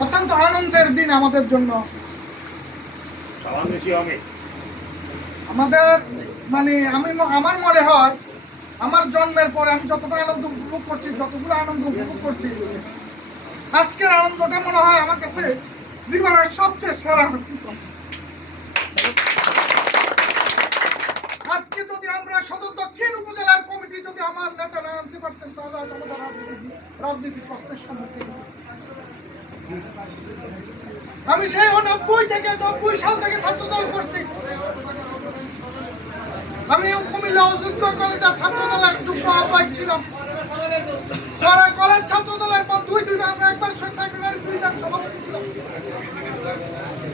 অত্যন্ত আনন্দের দিন আমাদের জন্য। আমাদের মানে আমি আমার মনে হয় আমার জন্মের পরে আমি যতটা আনন্দ উপভোগ করছি যতগুলো আনন্দ উপভোগ করছি আজকের আনন্দটা মনে হয় আমার কাছে জীবনের সবচেয়ে সেরা আজকে যদি আমরা সদর দক্ষিণ উপজেলার কমিটি যদি আমার নেতা না আনতে পারতেন, তাহলে হয়তো আমাদের রাজনীতি রাজনীতি প্রশ্নের সম্মুখীন আমি সেই নব্বই থেকে নব্বই সাল থেকে ছাত্রদল করছি। আমি কুমিল্লা অযোগ্য কলেজের ছাত্র দলের যুগ্ম আহ্বায়ক ছিলাম। সারা কলেজ ছাত্র দলের পর দুই দিন আমরা একবার সেক্রেটারি দুইবার সভাপতি ছিলাম।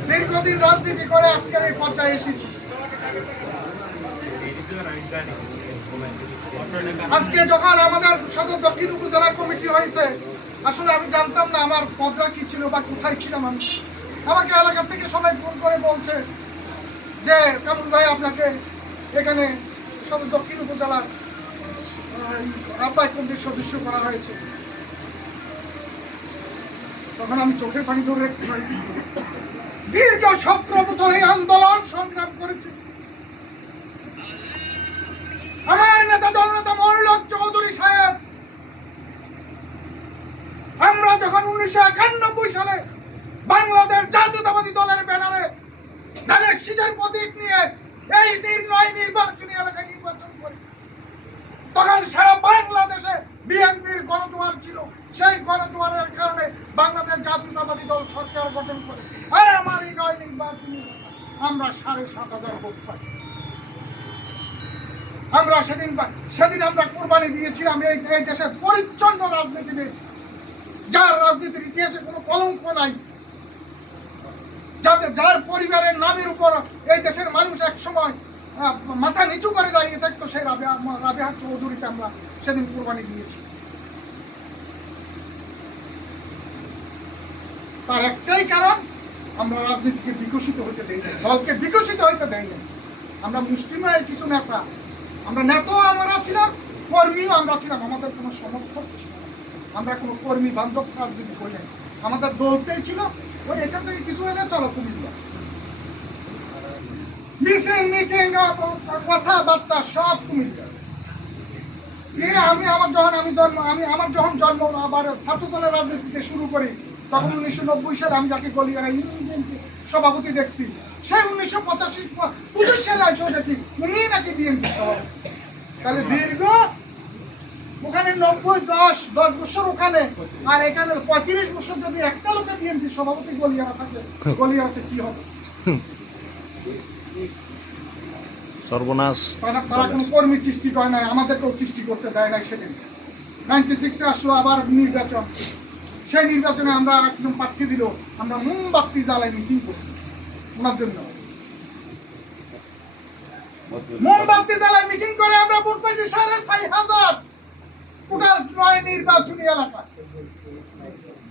দীর্ঘদিন রাজনীতি করে আজকের এই পর্যায়ে এসেছি। আজকে যখন আমাদের সদর দক্ষিণ উপজেলা কমিটি হয়েছে, আসলে আমি জানতাম না আমার পদরা কি ছিল বা কোথায় ছিলাম আমি। আমাকে এলাকা থেকে সবাই ফোন করে বলছে যে, কামরুল ভাই আপনাকে এখানে সদর দক্ষিণ উপজেলার আহ্বায়ক কমিটির সদস্য করা হয়েছে। তখন আমি চোখের পানি ধরে দীর্ঘ সতেরো বছর এই আন্দোলন সংগ্রাম করেছি। আমার নেতা জননেতা মৌলক চৌধুরী সাহেব, আমরা যখন উনিশশো একানব্বই সালে বাংলাদেশ জাতীয়তাবাদী দলের ব্যানারে ধানের শীষের প্রতীক নিয়ে এই নির্ণয় নির্বাচনী এলাকায় নির্বাচন করি, তখন সারা বাংলাদেশে বিএনপির গণজোয়ার ছিল। সেই গণজোয়ারের কারণে বাংলাদেশ জাতীয়তাবাদী দল সরকার গঠন করে। আর আমার এই নয় নির্বাচনী আমরা সাড়ে সাত হাজার ভোট পাই। আমরা সেদিন সেদিন আমরা কোরবানি দিয়েছিলাম এই এই দেশের পরিচ্ছন্ন রাজনীতিবিদ যার রাজনীতির ইতিহাসে কোনো কলঙ্ক নাই। যাদের যার পরিবারের নামের উপর এই দেশের মানুষ এক সময় মাথা নিচু করে দাঁড়িয়ে থাকতো, সেই রাবেহা রাবেহা চৌধুরীকে আমরা সেদিন কোরবানি দিয়েছি। তার একটাই কারণ, আমরা রাজনীতিকে বিকশিত হতে দেই দলকে বিকশিত দেই না আমরা মুসলিমের কিছু নেতা আমরা নেতাও আমরা ছিলাম কর্মীও আমরা ছিলাম। আমাদের কোনো সমর্থক ছিল আমরা কোনো কর্মী বান্ধব রাজনীতি করি নাই। আমাদের দৌড়টাই ছিল, ওই এখান থেকে কিছু এলে চলো কুমিল্লা মিছিল মিটিং কথাবার্তা সব কুমিল্লা আমি, আমার যখন, আমি জন্ম, আমি, আমার যখন জন্ম আবার ছাত্র দলের রাজনীতিতে শুরু করি, তখন উনিশশো নব্বই সালে আমি যাকে গলিয়ারা ইউনিয়ন সভাপতি দেখছি সেই উনিশশো পঁচাশি পঁচিশ সালে দেখি উনি নাকি বিএনপি সভাপতি। তাহলে দীর্ঘ ওখানে নব্বই দশ দশ বছর ওখানে। আর এখানে পঁয়ত্রিশ বছর যদি একটা লোকে বিএনপি সভাপতি গলিয়ারা থাকে গলিয়ারাতে কি হবে? সর্বনাশ। তারা তারা কোনো কর্মী সৃষ্টি করে নাই আমাদেরকেও সৃষ্টি করতে দেয় নাই সেদিন। নাইনটি সিক্সে আসলো আবার নির্বাচন। সেই নির্বাচনে আমরা একজন প্রার্থী দিল আমরা মোমবাতি জ্বালাই মিটিং করছি। ওনার জন্য। মোমবাতি মিটিং করে আমরা ভোট পাইছি সাড়ে ছয় হাজার। টোটাল নয় নির্বাচনী এলাকা।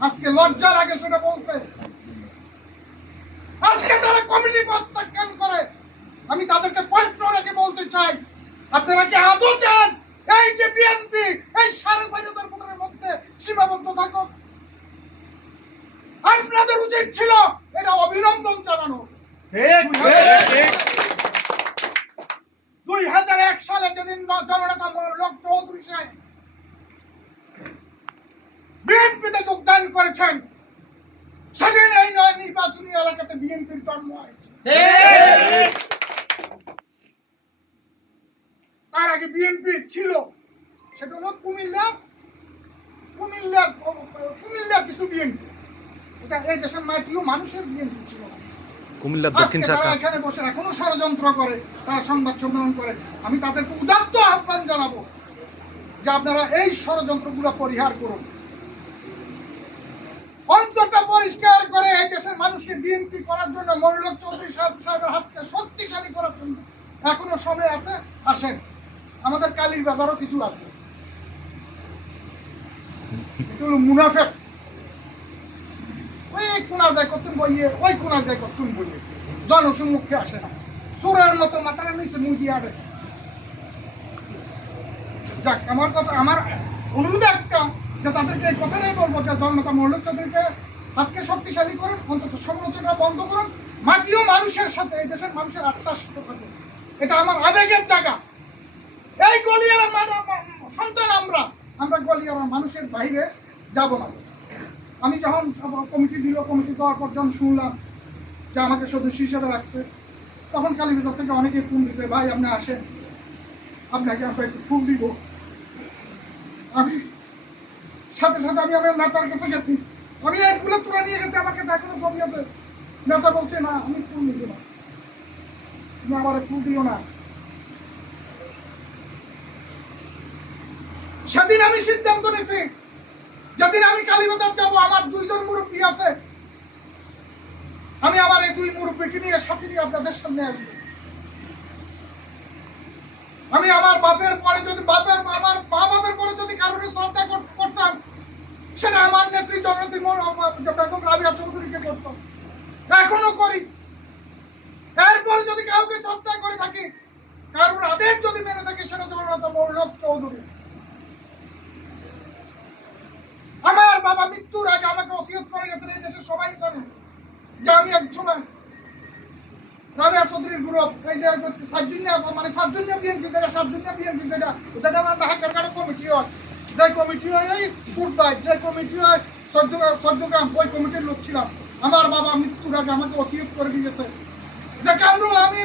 আজকে লজ্জা লাগে সেটা বলতে। আজকে তারা কমিটি প্রত্যাখ্যান করে। আমি তাদেরকে পয়েন্ট রেখে বলতে চাই আপনারা কি আদৌ চান এই যে বিএনপি এই সাড়ে চার হাজার ভোটের মধ্যে সীমাবদ্ধ থাকো আপনাদের উচিত ছিল এটা অভিনন্দন জানানো। তার আগে বিএনপি ছিল, সেটা হলো কুমিল্লা। কুমিল্লার কুমিল্লার কিছু বিএনপি। এটা এই দেশের মাটিও মানুষের বিএনপি ছিল। না। কুমিল্লার দক্ষিণ শাখা। এখানে বসে এখনও ষড়যন্ত্র করে তারা সংবাদ সম্মেলন করে। আমি তাদেরকে উদাত্ত আহ্বান জানাব যে আপনারা এই ষড়যন্ত্রগুলো পরিহার করুন। অন্তরটা পরিষ্কার করে এই দেশের মানুষকে বিএনপি করার জন্য চৌধুরী সাহেবের হাতকে শক্তিশালী করার জন্য এখনও সময় আছে আসেন। আমাদের কালীর বাজারও কিছু আছে। এটা হলো মুনাফেক। ওই কোনা যায় বইয়ে ওই কোনা যায় বইয়ে জনসম্মুখে আসে না। সুরের মতো নিচে মুই দিয়ে যাক, আমার কথা, আমার অনুরোধ একটা, যে তাদেরকে এই কথাটাই বলব, যে চৌধুরীকে হাতকে শক্তিশালী করুন, অন্তত সমালোচনা বন্ধ করুন, মাটিও মানুষের সাথে, এই দেশের মানুষের আত্মার সাথে থাকুন। এটা আমার আবেগের জায়গা। এই গলিয়ারা সন্তান আমরা আমরা গলিয়ারা মানুষের বাইরে যাব না। আমি যখন কমিটি দিল, কমিটি দেওয়ার পর যখন শুনলাম যে আমাকে সদস্য হিসেবে রাখছে, তখন কালীবাজার থেকে অনেকে ফোন দিছে, ভাই, আপনি আসেন। আপনাকে আমরা একটু ফুল দিব। আমি সাথে সাথে আমি আমার নেতার কাছে গেছি। আমি এইগুলো তুলে নিয়ে গেছি, আমার কাছে এখনও ছবি আছে। নেতা বলছে, না, আমি ফুল নিব না। তুমি আমার ফুল দিও না। সেদিন আমি সিদ্ধান্ত নিছি, যেদিন আমি কালীবাজার যাব আমার দুইজন মুরব্বী আছে আমি মুরব্বীকে নিয়ে সাথে নিয়ে আপনাদের সামনে আসব? আমি আমার বাপের পরে যদি বাপের আমার মা বাপের পরে যদি কারণে শ্রদ্ধা করতাম, সেটা আমার নেত্রী যে বেগম রাবিয়া চৌধুরীকে করতাম। এখনও করি। এরপরে যদি কাউকে শ্রদ্ধা করে থাকি, কারোর আদেশ যদি মেনে থাকি, সেটা জননেতা মৌলভ চৌধুরী। আমার বাবা মৃত্যুর আগে আমাকে ওসিয়ত করে গেছেন, এই দেশের সবাই জানে যে আমি এক সময় রাবিয়া চৌধুরীর গ্রুপ এই যে মানে বিএনপি যেটা সাতজনীয় বিএনপি যেটা যেটা আমরা হাতের কাটা কমিটি হয়। যে কমিটি হয় এই ফুটবাই যে কমিটি হয় চোদ্দ চোদ্দ গ্রাম, ওই কমিটির লোক ছিলাম। আমার বাবা মৃত্যুর আগে আমাকে অসিয়ত করে দিয়েছে। যে কামরুল আমি